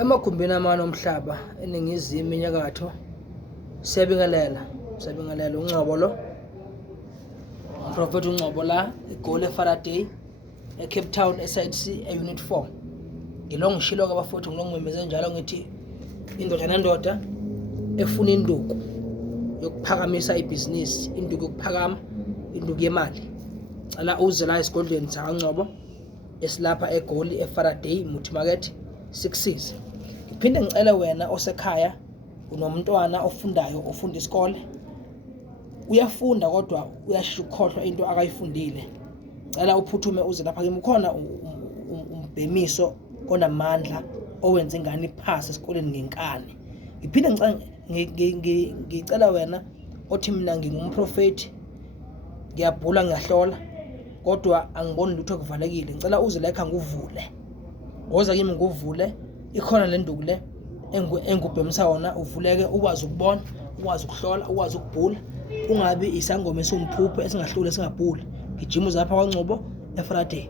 Emagumbini amane omhlaba eningizimu enyakatho siyabingelela uNgcobo lo umprofeti uNgcobo la eGoli eFaraday eCape Town eSide C eUnit 4. Ngilo ngishilo ke bafowethu ngilongimemeze njalo ngithi indoda nendoda efuna induku yokuphakamisa ibhizinisi, induku yokuphakama, induku yemali. Cala uze la esigodlweni sakaNgcobo esilapha eGoli eFaraday Muthi Market 6 Ngiphinde ngicele wena osekhaya unomntwana ofundayo ofunda isikole, uyafunda kodwa uyasho ukukhohlwa into akayifundile, cela uphuthume uze lapha kimi. Ukhona umbhemiso onamandla owenza ingane iphase esikoleni ngenkani. Ngiphinde ngicela wena othi mina ngingumprofeti, ngiyabhula ngiyahlola kodwa angiboni lutho kuvalekile, ngicela uze la ekhaya nguvule. Woza kimi nguvule, ikhona le nduku le engubhemisa wona, uvuleke ukwazi ukubona, ukwazi ukuhlola, ukwazi ukubhula, ungabi isangoma esiwumphupho esingahlule singabhuli. Gijima uze lapha kwaNgcobo eFaraday.